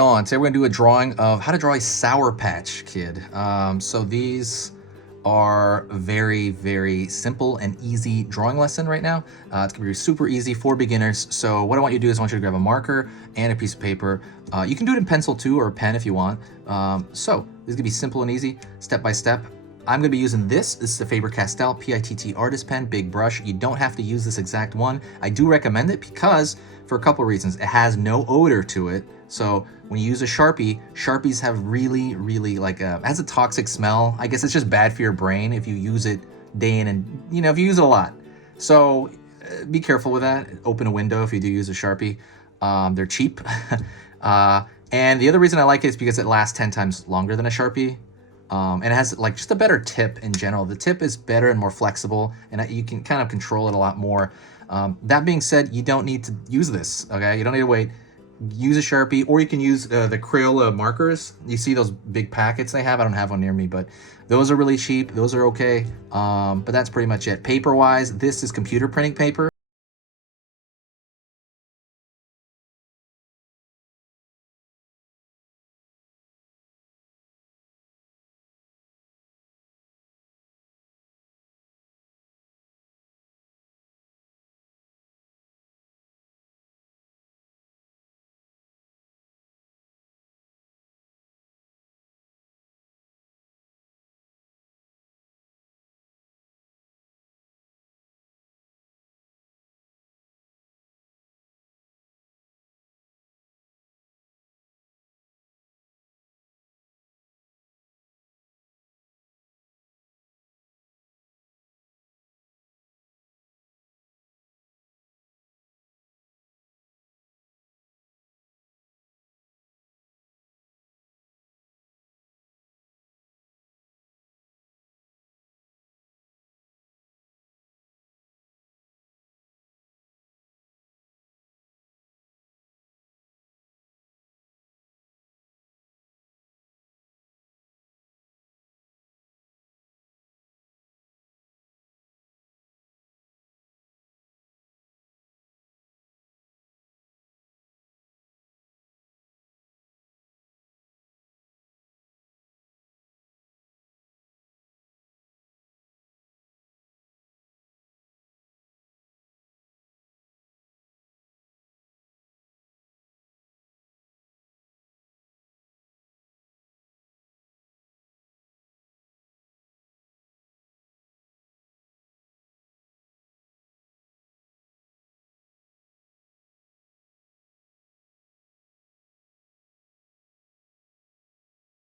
Today we're gonna do a drawing of how to draw a Sour Patch Kid. So these are very simple and easy drawing lesson right now. It's gonna be super easy for beginners. So what I want you to do is I want you to grab a marker and a piece of paper. You can do it in pencil too, or a pen if you want. So this is gonna be simple and easy, step by step. I'm gonna be using this. This is the Faber-Castell PITT Artist Pen, big brush. You don't have to use this exact one. I do recommend it because for a couple of reasons. It has no odor to it. So when you use a Sharpie, Sharpies have really like has a toxic smell. I guess it's just bad for your brain if you use it day in and, if you use it a lot. So be careful with that. Open a window if you do use a Sharpie. They're cheap. And the other reason I like it is because it lasts 10 times longer than a Sharpie. And it has like just a better tip in general. The tip is better and more flexible, and you can kind of control it a lot more. That being said, you don't need to use this, okay? You don't need to wait. Use a Sharpie, or you can use the Crayola markers. You see those big packets they have? I don't have one near me, but those are really cheap. Those are okay. But that's pretty much it. Paper-wise, this is computer printing paper.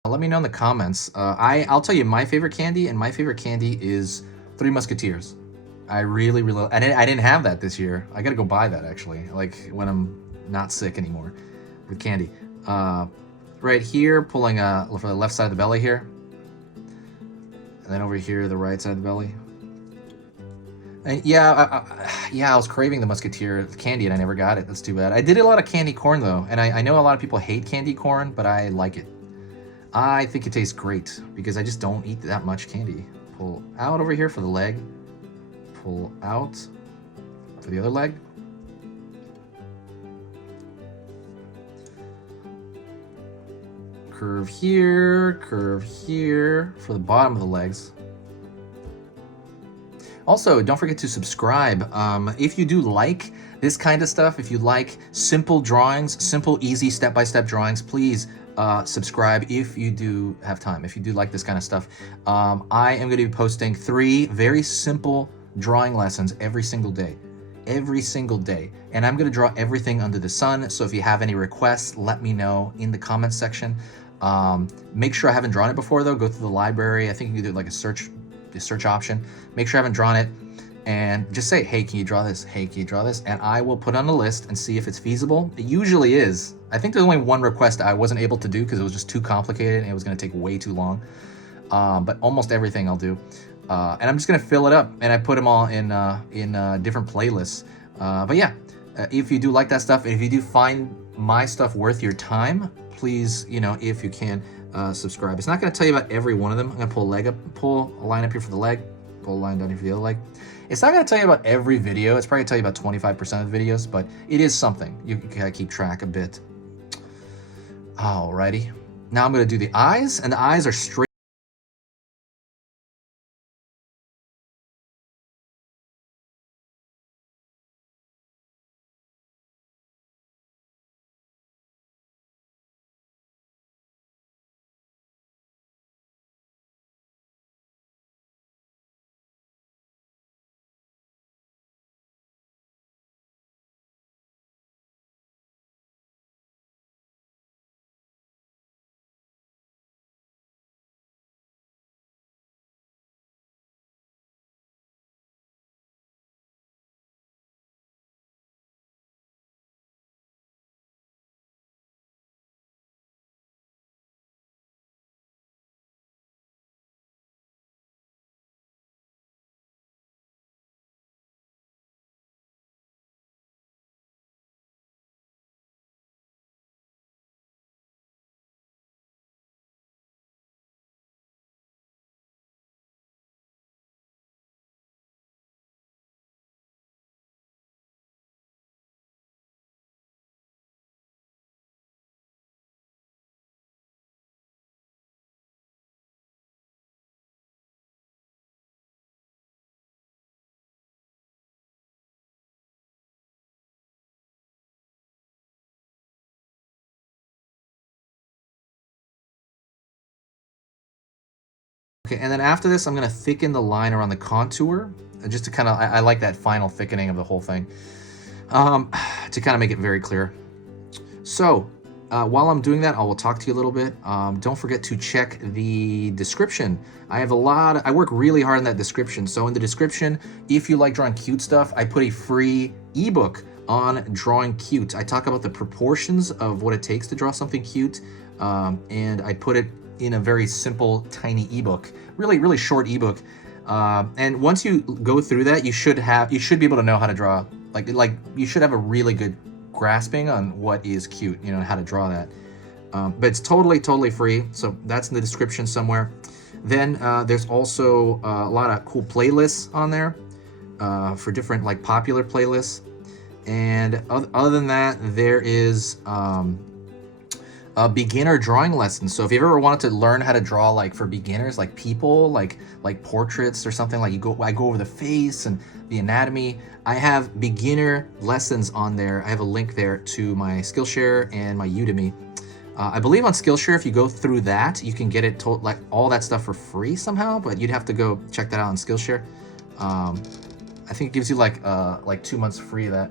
Let me know in the comments. I'll tell you my favorite candy, and my favorite candy is Three Musketeers. I really, I didn't have that this year. I gotta go buy that actually, like when I'm not sick anymore with candy. Right here, pulling for the left side of the belly here. And then over here, the right side of the belly. And yeah, I was craving the Musketeer candy and I never got it. That's too bad. I did a lot of candy corn though, and I know a lot of people hate candy corn, but I like it. I think it tastes great because I just don't eat that much candy. Pull out over here for the leg. Pull out for the other leg. Curve here for the bottom of the legs. Also, don't forget to subscribe. If you do like this kind of stuff, if you like simple drawings, simple, easy, step-by-step drawings, please subscribe if you do have time, if you do like this kind of stuff. I am going to be posting 3 very simple drawing lessons every single day. And I'm going to draw everything under the sun. So if you have any requests, let me know in the comments section. Make sure I haven't drawn it before though. Go through the library. I think you can do like a search option. Make sure I haven't drawn it and just say, hey, can you draw this? Hey, can you draw this? And I will put on a list and see if it's feasible. It usually is. I think there's only one request I wasn't able to do because it was just too complicated and it was going to take way too long. But almost everything I'll do. And I'm just going to fill it up, and I put them all in different playlists. But yeah, if you do like that stuff, and if you do find my stuff worth your time, please, if you can, subscribe. It's not going to tell you about every one of them. I'm going to pull a line up here for the leg, pull a line down here for the other leg. It's not going to tell you about every video. It's probably going to tell you about 25% of the videos, but it is something. You can keep track a bit. Alrighty. Now I'm going to do the eyes, and the eyes are straight. Okay, and then after this, I'm gonna thicken the line around the contour, just to kind of, I like that final thickening of the whole thing, to kind of make it very clear. So while I'm doing that, I will talk to you a little bit. Don't forget to check the description. I work really hard on that description. So in the description, if you like drawing cute stuff, I put a free ebook on drawing cute. I talk about the proportions of what it takes to draw something cute, and I put it in a very simple, tiny ebook, really short ebook. And once you go through that, you should be able to know how to draw. Like you should have a really good grasping on what is cute, you know, how to draw that. But it's totally free, so that's in the description somewhere. Then there's also a lot of cool playlists on there for different like popular playlists. And other than that, there is a beginner drawing lesson. So if you've ever wanted to learn how to draw like for beginners, like people, like portraits or something, like I go over the face and the anatomy. I have beginner lessons on there. I have a link there to my Skillshare and my Udemy. I believe on Skillshare, if you go through that, you can get it like all that stuff for free somehow, but you'd have to go check that out on Skillshare. I think it gives you like 2 months free of that,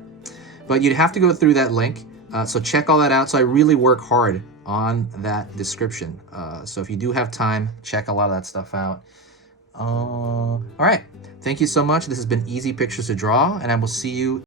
but you'd have to go through that link. So check all that out. So I really work hard on that description. So if you do have time, check a lot of that stuff out. All right. Thank you so much. This has been Easy Pictures to Draw, and I will see you